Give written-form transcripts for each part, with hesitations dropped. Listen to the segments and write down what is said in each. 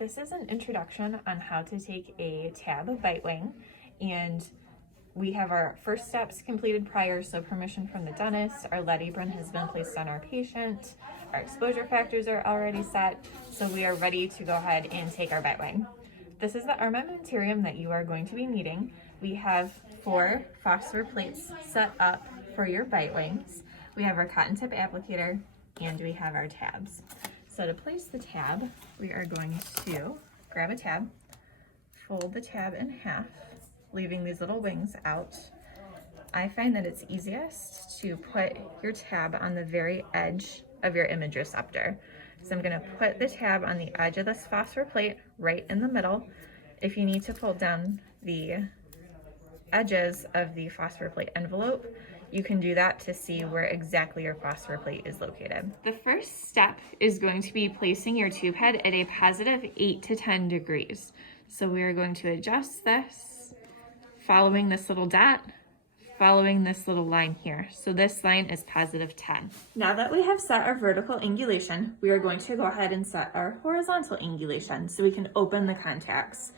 This is an introduction on how to take a tab of Bitewing, and we have our first steps completed prior, so permission from the dentist, our Ledibrin has been placed on our patient, our exposure factors are already set, so we are ready to go ahead and take our Bitewing. This is the armamentarium that you are going to be needing. We have 4 phosphor plates set up for your Bitewings. We have our cotton tip applicator, and we have our tabs. So to place the tab, we are going to grab a tab, fold the tab in half, leaving these little wings out. I find that it's easiest to put your tab on the very edge of your image receptor. So I'm gonna put the tab on the edge of this phosphor plate right in the middle. If you need to pull down the edges of the phosphor plate envelope, you can do that to see where exactly your phosphor plate is located. The first step is going to be placing your tube head at a positive 8 to 10 degrees. So we are going to adjust this, following this little dot, following this little line here. So this line is positive 10. Now that we have set our vertical angulation, we are going to go ahead and set our horizontal angulation so we can open the contacts.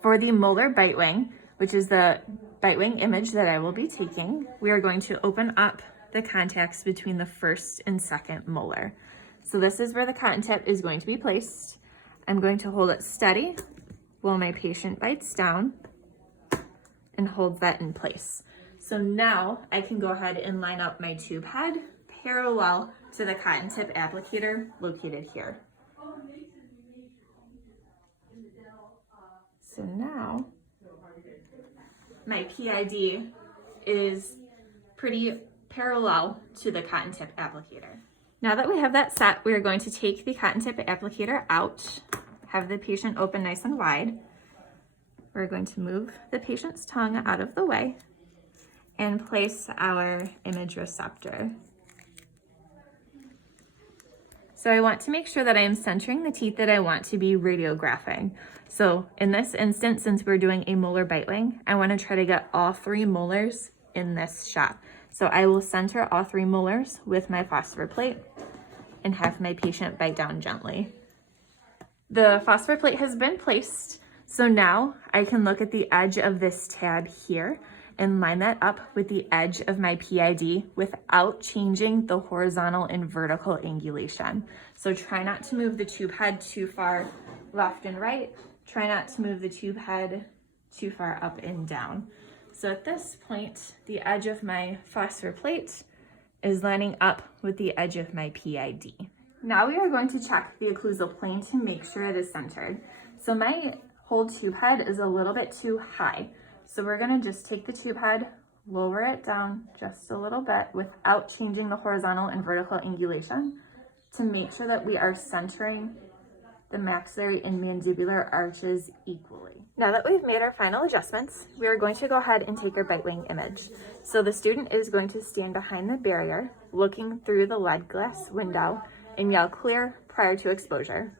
For the molar Bitewing, which is the Bitewing image that I will be taking, we are going to open up the contacts between the first and second molar. So this is where the cotton tip is going to be placed. I'm going to hold it steady while my patient bites down and holds that in place. So now I can go ahead and line up my tube head parallel to the cotton tip applicator located here. So now my PID is pretty parallel to the cotton tip applicator. Now that we have that set, we are going to take the cotton tip applicator out, have the patient open nice and wide. We're going to move the patient's tongue out of the way and place our image receptor. So I want to make sure that I am centering the teeth that I want to be radiographing. So in this instance, since we're doing a molar Bitewing, I want to try to get all 3 molars in this shot. So I will center all 3 molars with my phosphor plate and have my patient bite down gently. The phosphor plate has been placed, so now I can look at the edge of this tab here and line that up with the edge of my PID without changing the horizontal and vertical angulation. So try not to move the tube head too far left and right. Try not to move the tube head too far up and down. So at this point, the edge of my phosphor plate is lining up with the edge of my PID. Now we are going to check the occlusal plane to make sure it is centered. So my whole tube head is a little bit too high. So we're gonna just take the tube head, lower it down just a little bit without changing the horizontal and vertical angulation to make sure that we are centering the maxillary and mandibular arches equally. Now that we've made our final adjustments, we are going to go ahead and take our Bitewing image. So the student is going to stand behind the barrier, looking through the lead glass window and yell clear prior to exposure.